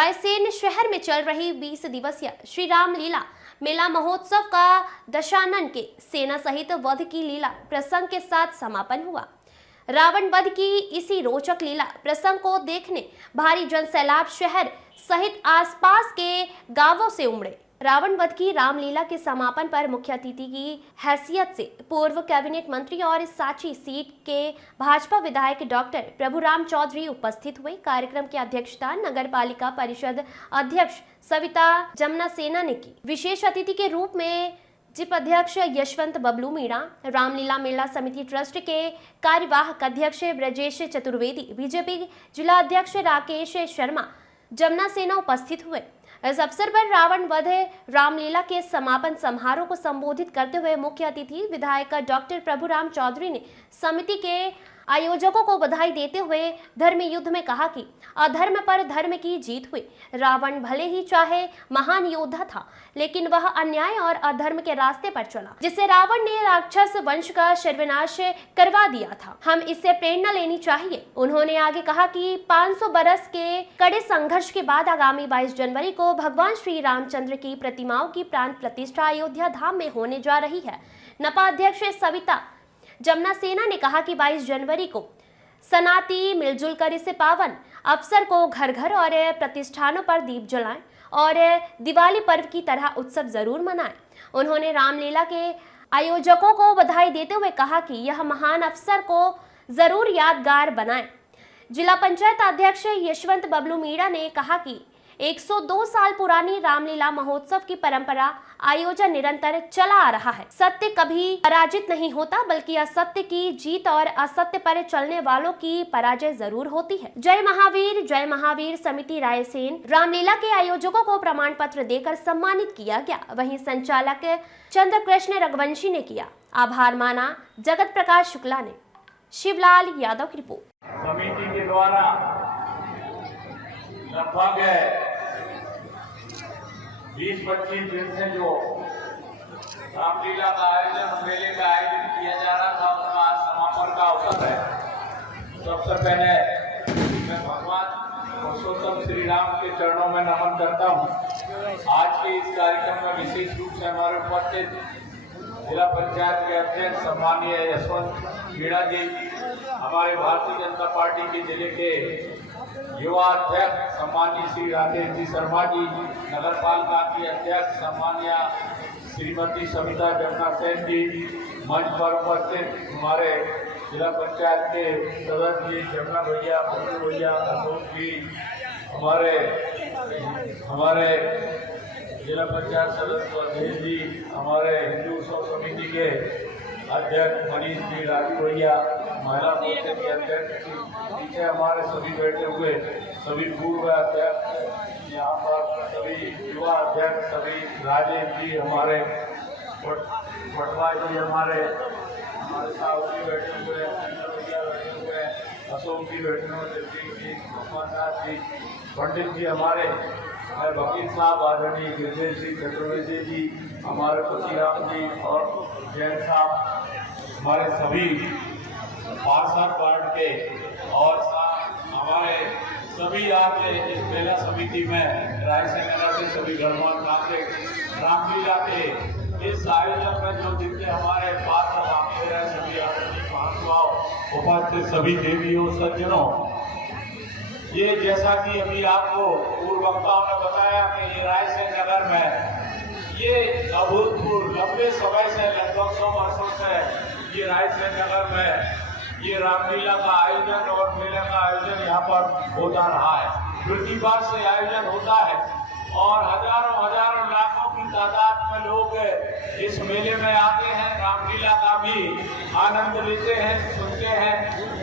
रायसेन शहर में चल रही 20 दिवसीय श्री राम लीला मेला महोत्सव का दशानन के सेना सहित वध की लीला प्रसंग के साथ समापन हुआ। रावण वध की इसी रोचक लीला प्रसंग को देखने भारी जनसैलाब शहर सहित आसपास के गांवों से उमड़े। रावण वध की रामलीला के समापन पर मुख्य अतिथि की हैसियत से पूर्व कैबिनेट मंत्री और सांची सीट के भाजपा विधायक डॉक्टर प्रभुराम चौधरी उपस्थित हुए। कार्यक्रम की अध्यक्षता नगर पालिका परिषद अध्यक्ष सविता जमुना सेना ने की। विशेष अतिथि के रूप में जिप अध्यक्ष यशवंत बबलू मीणा, रामलीला मेला समिति ट्रस्ट के कार्यवाहक अध्यक्ष ब्रजेश चतुर्वेदी, बीजेपी जिला अध्यक्ष राकेश शर्मा, जमुना सेना उपस्थित हुए। इस अवसर पर रावण वध रामलीला के समापन समारोह को संबोधित करते हुए मुख्य अतिथि विधायक डॉक्टर प्रभुराम चौधरी ने समिति के आयोजकों को बधाई देते हुए धर्म युद्ध में कहा कि अधर्म पर धर्म की जीत हुई। रावण भले ही चाहे महान योद्धा था, लेकिन वह अन्याय और अधर्म के रास्ते पर चला, जिससे रावण ने राक्षस वंश का सर्वनाश करवा दिया था। हम इससे प्रेरणा लेनी चाहिए। उन्होंने आगे कहा कि 500 बरस के कड़े संघर्ष के बाद आगामी 22 जनवरी को भगवान श्री रामचंद्र की प्रतिमाओं की प्राण प्रतिष्ठा अयोध्या धाम में होने जा रही है। नपा अध्यक्ष सविता जमुना सेना ने कहा कि 22 जनवरी को सनाती मिलजुल कर इस पावन अवसर को घर घर और प्रतिष्ठानों पर दीप जलाएं और दिवाली पर्व की तरह उत्सव जरूर मनाएं। उन्होंने रामलीला के आयोजकों को बधाई देते हुए कहा कि यह महान अवसर को जरूर यादगार बनाएं। जिला पंचायत अध्यक्ष यशवंत बबलू मीणा ने कहा कि 102 साल पुरानी रामलीला महोत्सव की परंपरा आयोजन निरंतर चला आ रहा है। सत्य कभी पराजित नहीं होता, बल्कि असत्य की जीत और असत्य पर चलने वालों की पराजय जरूर होती है। जय महावीर समिति रायसेन रामलीला के आयोजकों को प्रमाण पत्र देकर सम्मानित किया गया। वहीं संचालक चंद्र कृष्ण रघुवंशी ने किया। आभार माना जगत प्रकाश शुक्ला ने। शिवलाल यादव की रिपोर्ट। समिति के द्वारा लगभग 20-25 दिन से जो रामलीला का आयोजन, मेले का आयोजन किया जा रहा था, उसका आज समापन का अवसर है। सबसे पहले मैं भगवान पुरुषोत्तम श्री राम के चरणों में नमन करता हूँ। आज के इस कार्यक्रम में विशेष रूप से हमारे उपस्थित जिला पंचायत के अध्यक्ष सम्मानीय यशवंत मीणा जी, हमारे भारतीय जनता पार्टी के जिले के युवा अध्यक्ष सम्मानीय श्री राकेश जी शर्मा जी, नगर पालिका की अध्यक्ष सम्मानीय श्रीमती सविता जमुना सेन जी, मंच पर उपस्थित हमारे जिला पंचायत के सदस्य जमुना भैया, बबलू भैया, अशोक जी, हमारे जिला पंचायत सदस्य अधीर जी, हमारे हिंदू उत्सव समिति के अध्यक्ष मनीष जी, राजू भैया, महिला मोर्चे के अध्यक्ष, पीछे हमारे सभी बैठे हुए सभी पूर्व अध्यक्ष, यहाँ पर सभी युवा अध्यक्ष, सभी राजेश जी, हमारे पटवा जी, हमारे साहब जी बैठे हुए, भैया बैठे हुए, अशोक जी बैठे हुए, जगदीश जी, मोहम्मद जी, पंडित जी, हमारे वकील साहब आदरणीय गिरजेश जी, चतुर्वेदी जी, हमारे पतिराम जी और जैन साहब, हमारे सभी पार्षद वार्ड के और हमारे सभी आज इस मेला समिति में रायसेन नगर के सभी गणमान्य नागरिक रामलीला के इस आयोजन में जो जितने हमारे पात्र भाग रहे सभी आदरणीय महानुभाव उपस्थित सभी देवियों सज्जनों, ये जैसा कि अभी आपको पूर्व वक्ताओं ने बताया कि ये रायसेन नगर में ये अभूतपूर्व लंबे समय से लगभग 100 वर्षों से ये रायसेन नगर में ये रामलीला का आयोजन और मेले का आयोजन यहाँ पर होता रहा है। प्रतिवर्ष से आयोजन होता है और हजारों लाखों की तादाद में लोग इस मेले में आते हैं, रामलीला का भी आनंद लेते हैं, सुनते हैं।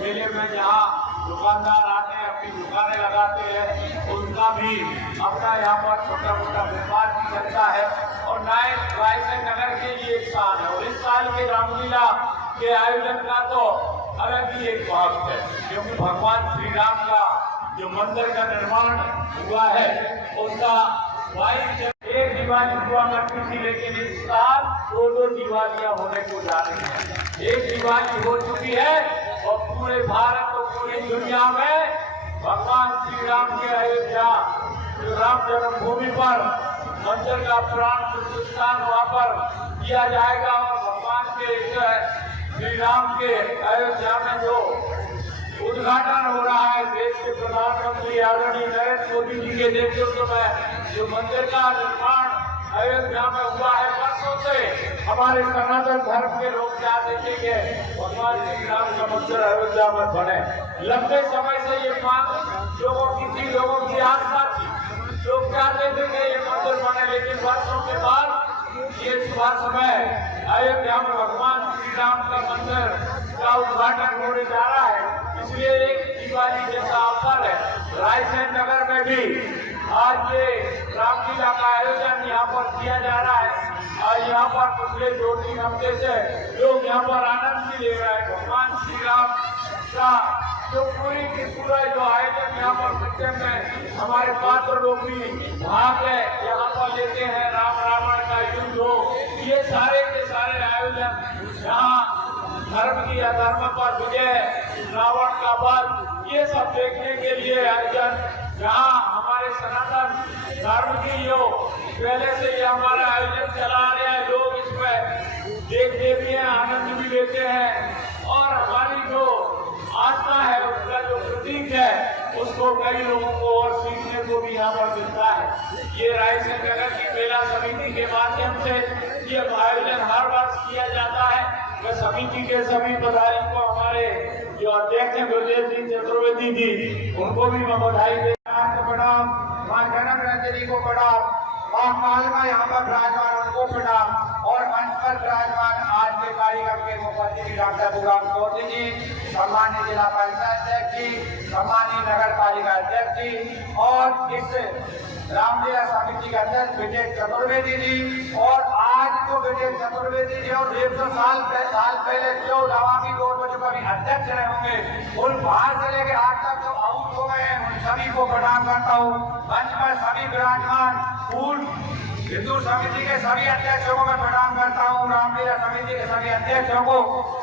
मेले में जहाँ दुकानदार आते हैं, अपनी दुकानें लगाते हैं, उनका भी अपना यहाँ पर छोटा मोटा व्यापार भी चलता है और नए रायसेन नगर के लिए एक साल है। और इस साल के रामलीला के आयोजन का तो अलग ही एक महत्व है, क्योंकि भगवान श्री राम का जो मंदिर का निर्माण हुआ है उसका 22 एक दिवाली हुआ करती थी, लेकिन इस साल 2 दिवालियां होने को जा रही हैं। एक दिवाली हो चुकी है और पूरे भारत और पूरी दुनिया में भगवान श्री राम के अयोध्या जो राम जन्मभूमि पर मंदिर का प्राण प्रतिष्ठान वहाँ पर किया जाएगा और भगवान के श्री राम के अयोध्या में जो उद्घाटन हो रहा है, देश के प्रधानमंत्री आदरणीय नरेंद्र मोदी जी के नेतृत्व में जो मंदिर का निर्माण अयोध्या में हुआ है, वर्षों से हमारे सनातन धर्म के लोग क्या देखेंगे, भगवान श्री राम का मंदिर अयोध्या में बने। लंबे समय से ये मांग लोगों की थी, लोगों की आस्था थी, लोग चाहते थे कि ये मंदिर बने, लेकिन वर्षों के बाद ये वर्ष में अयोध्या में भगवान श्री राम का मंदिर का उद्घाटन होने जा रहा है। इसलिए एक दिवाली जैसा अवसर है। रायसेन नगर में भी आज ये रामलीला का आयोजन यहाँ पर किया जा रहा है और यहाँ पर पिछले 2-3 हफ्ते से लोग यहाँ पर आनंद भी ले रहे हैं। भगवान श्री राम का जो पूरा जो आयोजन यहाँ पर बच्चन में हमारे पात्र लोग भी भाग है यहाँ पर लेते हैं। राम रावण का युद्ध हो, ये सारे के सारे आयोजन यहाँ धर्म की अधर्म पर विजय, रावण का वध, ये सब देखने के लिए आयोजन जहाँ हमारे सनातन धर्म की जो पहले से ये हमारा आयोजन चला आ रहा है, लोग इसमें देखते भी हैं, आनंद भी लेते हैं और हमारी जो आस्था है उसका जो प्रतीक है उसको कई लोगों को और सीखने को भी यहाँ पर मिलता है। ये रायसेन नगर की मेला समिति के माध्यम से ये आयोजन हर वर्ष किया जाता है। मैं समिति के सभी पदाधिकारियों को, हमारे जो अध्यक्ष हैं गुरदेव सिंह चतुर्वेदी जी, उनको भी मैं बधाई देता हूं। प्रणाम, मां जनक रंजनी को प्रणाम, मां कालमा यहाँ पर विराजमान उनको प्रणाम और मंच पर विराजमान आज के कार्यक्रम के मुख्यमंत्री डॉक्टर बुराम चौधरी जी, सम्मानित जिला पंचायत अध्यक्ष जी, सम्मानित नगर पालिका अध्यक्ष जी और इस रामलीला समिति के अध्यक्ष विजय चतुर्वेदी जी और आज जो विजय चतुर्वेदी जी और 150 साल पहले जो नवाबी दौर में जो कभी अध्यक्ष रहे होंगे, उन बाहर से लेकर आज तक जो आउट हो गए हैं, उन सभी को प्रणाम करता हूँ। मंच पर सभी विराजमान पूर्व हिंदू समिति के सभी अध्यक्षों को मैं प्रणाम करता हूँ। रामलीला समिति के सभी अध्यक्षों को,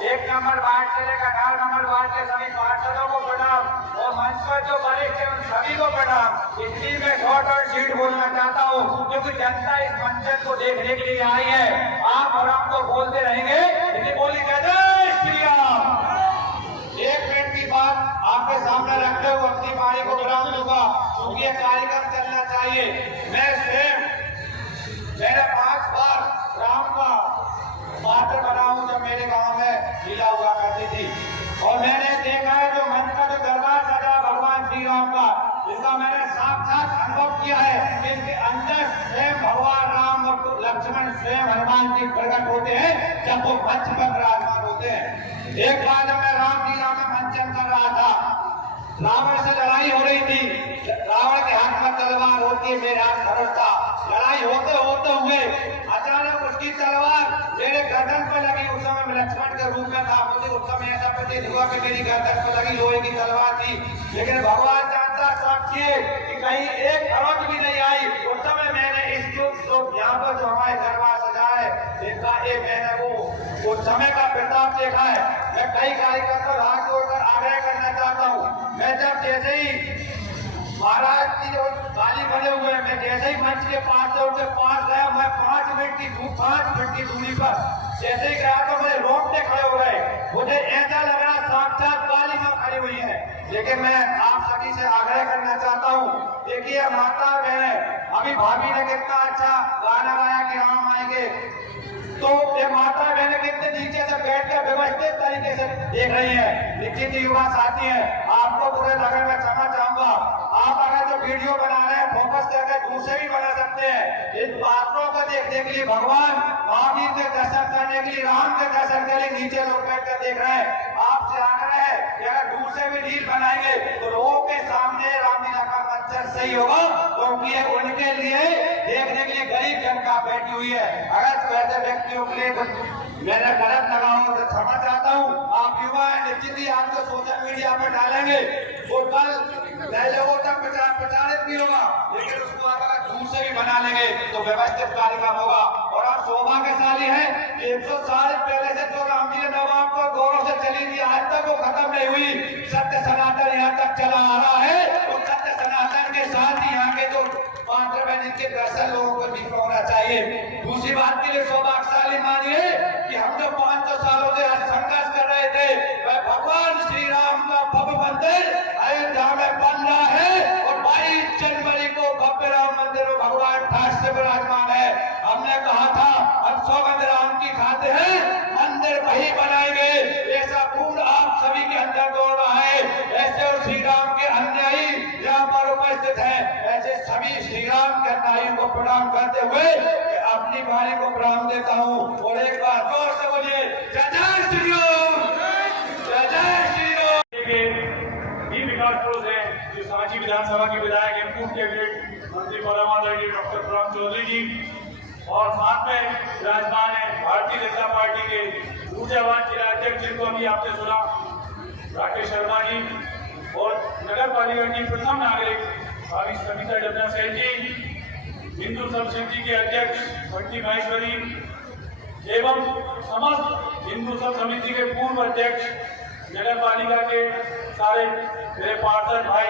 1 नंबर वार्ड से लेकर 4 नंबर वार्ड के सभी पार्षदों को प्रणाम और मंच पर जो वरिष्ठ हैं उन सभी को प्रणाम। इसलिए मैं शॉर्ट और स्वीट बोलना चाहता हूँ क्योंकि जनता इस मंचन को देखने के लिए आई है। आप और हम तो बोलते रहेंगे, लेकिन बोली जय श्री राम। 1 मिनट की बात आपके सामने रखते हुए अपनी बारी को विराम दूंगा क्योंकि यह कार्यक्रम चलना चाहिए। मैं स्वयं मैंने 5 बार राम का पात्र बना हूं जब मेरे गांव में लीला हुआ करती थी और मैंने देखा है जो मंच का जो दरबार सजा भगवान श्री राम का, जिसका मैंने साक्षात अनुभव किया है। इसके अंदर स्वयं भगवान राम और लक्ष्मण स्वयं हनुमान जी प्रकट होते हैं जब वो मंच पर विराजमान होते हैं। एक बार जब मैं रामलीला में मंचन कर रहा था, रावण से लड़ाई हो रही थी, रावण के हाथ में तलवार होती है, मेरे हाथ धनुष था। लड़ाई होते होते हुए अचानक उसकी तलवार मेरे गर्दन पे लगी। उस समय मैं लक्ष्मण के रूप में था, मुझे उस समय ऐसा प्रतीत हुआ कि मेरी गर्दन पे लगी लोहे की तलवार थी, लेकिन भगवान जानता साक्षी है कि कहीं एक आवाज भी नहीं आई। उस समय मैंने इस जो यहाँ पर जो हमारे दरबार सजा है देखा, मैंने वो उस समय का प्रताप देखा है। मैं कई कार्यक्रम पर हाथ जोड़कर आग्रह करना चाहता हूँ। मैं जब जैसे ही महाराज की जो गाली बने हुए हैं, मैं जैसे ही मंच के पास से उनके पास गया, मैं 5 मिनट की दूरी पर जैसे ही गया तो मेरे रोंगटे खड़े हो गए। मुझे ऐसा लग रहा साक्षात काली मां खड़ी हुई है। लेकिन मैं आप सभी से आग्रह करना चाहता हूँ, देखिए माता बहन, अभी भाभी ने कितना अच्छा गाना गाया कि राम आएंगे, तो ये माता बहन कितने नीचे से बैठ कर व्यवस्थित तरीके से देख रही है। निश्चित युवा साथी है, आपको पूरे नगर में क्षमा चाहूंगा। आप अगर जो वीडियो बना रहे हैं फोकस करके दूर से भी बना सकते हैं। इन पात्रों को देखने के लिए, भगवान महावीर के दर्शन करने के लिए, राम के दर्शन के लिए नीचे लोग बैठ कर देख रहे हैं। आपसे आग्रह है कि अगर दूर से भी रील बनाएंगे तो लोगों के सामने रामलीला का मंचन सही होगा, क्योंकि उनके लिए देखने के लिए गरीब जनता बैठी हुई है। अगर वैसे व्यक्तियों के लिए मैंने गलत लगा हूं तो क्षमा चाहता हूं। आप युवा है, निश्चित ही आपको सोशल मीडिया पर डालेंगे, वो कल नए लोगों तक प्रचारित भी होगा, लेकिन उसको आप अगर दूर से भी बना लेंगे तो व्यवस्थित कार्यक्रम होगा। और आप सौभाग्यशाली है, 100 साल पहले से जो रामलीला नवाब को गौरव से चली थी, आज तक वो खत्म नहीं हुई। सत्य सनातन यहाँ तक चला आ रहा है, तो सत्य सनातन के साथ ही यहाँ के जो के दर्शन लोगों को भी होना चाहिए। दूसरी बात के लिए सौभाग्यशाली मानिए कि हम जो 500 सालों से संघर्ष कर रहे थे, वह भगवान श्री राम का भव्य मंदिर अयोध्या में बन रहा है और 22 जनवरी को भव्य राम मंदिर में भगवान ठाठ से विराजमान है। हमने कहा था हम सौगंध राम की खाते हैं, मंदिर वही बनाएंगे। ऐसा पूर्ण आप सभी के अंदर दौड़ रहा है। ऐसे और श्री राम के अनुयायी यहाँ पर उपस्थित है, ऐसे सभी श्री राम के अनुयायियों को प्रणाम करते हुए अपनी वाणी को प्रणाम देता हूँ। और एक बार जोर से बोलिए जय जय श्री राम, जय जय श्री राम। भी विकास पुरुष है जो सांची विधानसभा के विधायक एवं पूर्व कैबिनेट मंत्री परामर्श डॉक्टर प्रणाम चौधरी जी, और साथ में विराजमान है भारतीय जनता पार्टी के ऊर्जावान जिला अध्यक्ष जिनको अभी आपने सुना राकेश शर्मा जी, और नगर पालिका की प्रथम नागरिक भावी सविता डबना सेठ जी, हिंदू सब समिति के अध्यक्ष भट्टी महेश्वरी एवं समस्त हिंदू सब समिति के पूर्व अध्यक्ष नगर पालिका के सारे मेरे पार्षद भाई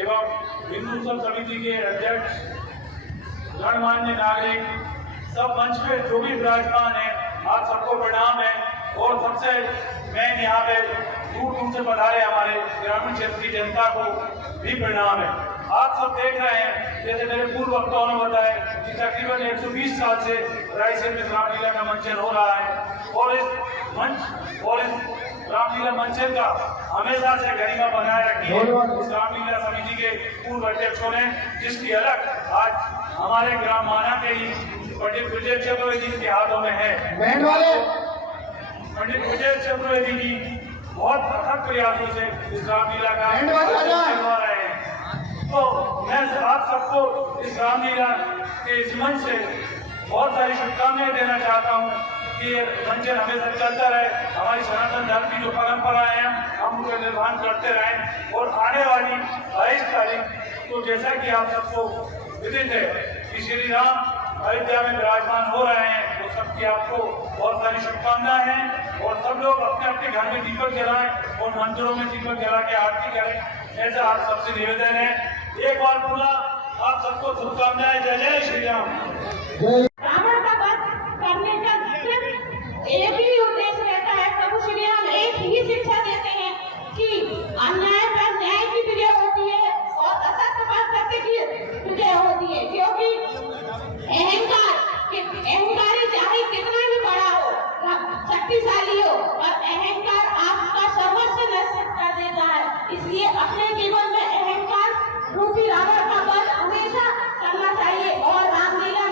एवं हिंदू सब समिति के अध्यक्ष, गणमान्य नागरिक, सब मंच पे जो भी विराजमान है, आप सबको प्रणाम है। और सबसे मैं यहाँ पे दूर दूर से पधारे हमारे ग्रामीण क्षेत्र की जनता को भी प्रणाम है। आप सब देख रहे हैं, जैसे मेरे पूर्व वक्ताओं ने बताया कि तकरीबन 120 साल से रायसेन में रामलीला का मंचन हो रहा है, और इस रामलीला मंचन का हमेशा से गरिमा बनाए रखी है इस रामलीला समिति के पूर्व अध्यक्षों ने, जिसकी अलग आज हमारे ग्राम माना के ही पंडित विजय चतुर्वेदी के हाथों में है। पंडित विजय चतुर्वेदी जी बहुत अथक प्रयासों से इस रामलीला का करवा रहे हैं। तो मैं आप सबको इस रामलीला के इस मंच से बहुत सारी शुभकामनाएं देना चाहता हूँ कि ये मंचन हमेशा चलता रहे, हमारी सनातन धर्म की जो परंपराएं हैं हम उनका निर्वहन करते रहें। और आने वाली 22 तारीख तो जैसा कि आप सबको विदित है कि श्री राम अयोध्या में विराजमान हो रहे हैं, तो सबकी आपको बहुत सारी शुभकामनाएं हैं। और सब लोग अपने अपने घर में दीपक जलाएं और मंदिरों में दीपक जला के आरती करें, ऐसा आप सबसे निवेदन है। एक बार पूरा आप सबको शुभकामनाएं। जय जय श्री राम। रावण का वध करने का सिर्फ एक ही उद्देश्य रहता है। प्रभु श्री राम एक ही शिक्षा देते हैं कि अन्याय पर न्याय की विजय होती है और असत्य पर सत्य की विजय होती है, क्योंकि अहंकारी चाहे कितना भी बड़ा हो, शक्तिशाली हो, और अहंकार आपका सर्वस्व नष्ट कर देता है। इसलिए अपने जीवन में अहंकार रूपी रावण का वध हमेशा करना चाहिए। और रामलीला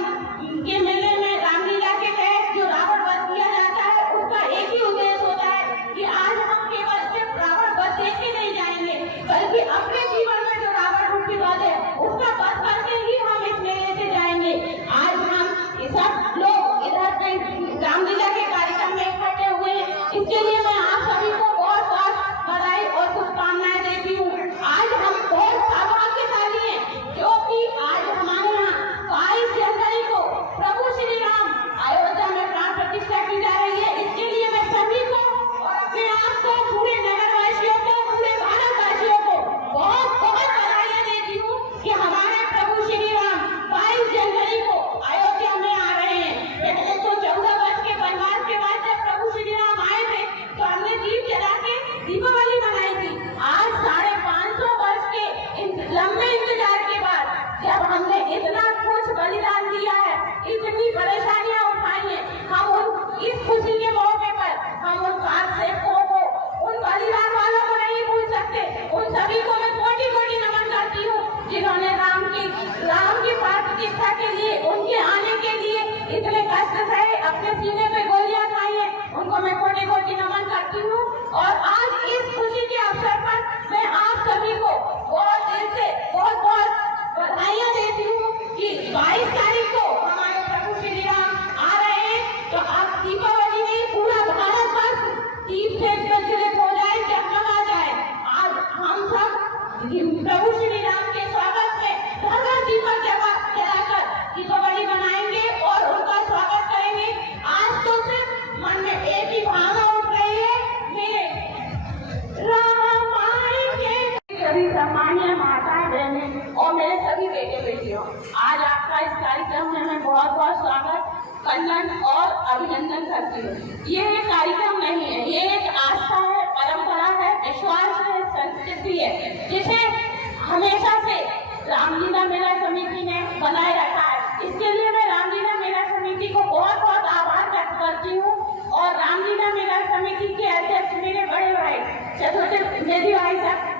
के मेले में रामलीला के तहत जो रावण वध किया जाता है, उसका एक ही उद्देश्य होता है कि आज हम केवल सिर्फ रावण वध देख के नहीं जाएंगे, बल्कि अपने जीवन में जो रावण रूपी वध है उसका वध करके ही हम इस मेले से जाएंगे। आज हम सब लोग इधर रामलीला के कार्यक्रम में इकट्ठे हुए, इसके लिए मैं आप सभी को बहुत बहुत बधाई और शुभकामनाएं देती हूँ। आज हम बहुत सौभाग्यशाली हैं, क्योंकि आज हमारे यहाँ 22 जनवरी को प्रभु श्री राम अयोध्या में प्राण प्रतिष्ठा की जा रही है। इसके लिए मैं सभी को और अपने आप को, पूरे नगरवासियों को, पूरे भारतवासियों को बहुत बहुत बधाई देती हूँ कि हमारे प्रभु श्री राम 22 जनवरी को अयोध्या में आ रहे हैं। पहले तो 14 वर्ष के वनवास के बाद जब प्रभु श्री राम आए थे तो हमने दीप जला के दीपावली मनाई थी। आज 550 वर्ष के लंबे इंतजार के बाद जब हमने इतना कुछ बलिदान दिया है, इतनी परेशानियां उठाई हैं, हम इस खुशी के मौके पर हम उन सेवकों को, उन बलिदान वालों को नहीं भूल सकते। उन सभी को मैं कोटि कोटि नमन करती हूँ जिन्होंने राम की प्राण प्रतिष्ठा के लिए, उनके आने के लिए इतने कष्ट सहे, अपने सीने पे गोलियां खाई है, उनको मैं कोटि कोटि नमन करती हूँ। और आज इस खुशी के अवसर पर मैं आप सभी को बहुत दिल से बहुत बहुत बधाइयाँ देती हूँ कि 22 तारीख को हमारे प्रभु श्री राम आ रहे हैं। तो आप दीपावली में पूरा भारतवर्ष दीप से प्रज्वलित हो जाए, जगमगा जाए। आज हम सब प्रभु श्री राम के स्वागत में घर दीपक जलाकर दीपावली मनाएंगे और उनका स्वागत करेंगे। आज तो सिर्फ मन में एक ही भावना उठ रही है, मेरे राम आएंगे। सभी सम्मानीय माताएं बहनें और मेरे सभी बेटे बेटियों, आज आपका इस कार्यक्रम में मैं बहुत बहुत स्वागत, कल्याण और अभिनंदन करती हूँ। ये एक कार्यक्रम नहीं है, ये एक आस्था है, परंपरा है, विश्वास है, संस्कृति है, जिसे हमेशा से रामलीला मेला समिति ने बनाए रखा है। इसके लिए मैं रामलीला मेला समिति को बहुत बहुत आभार व्यक्त करती हूँ। और रामलीला मेला समिति के अध्यक्ष मेरे बड़े भाई चतुर्थ मेरी भाई साहब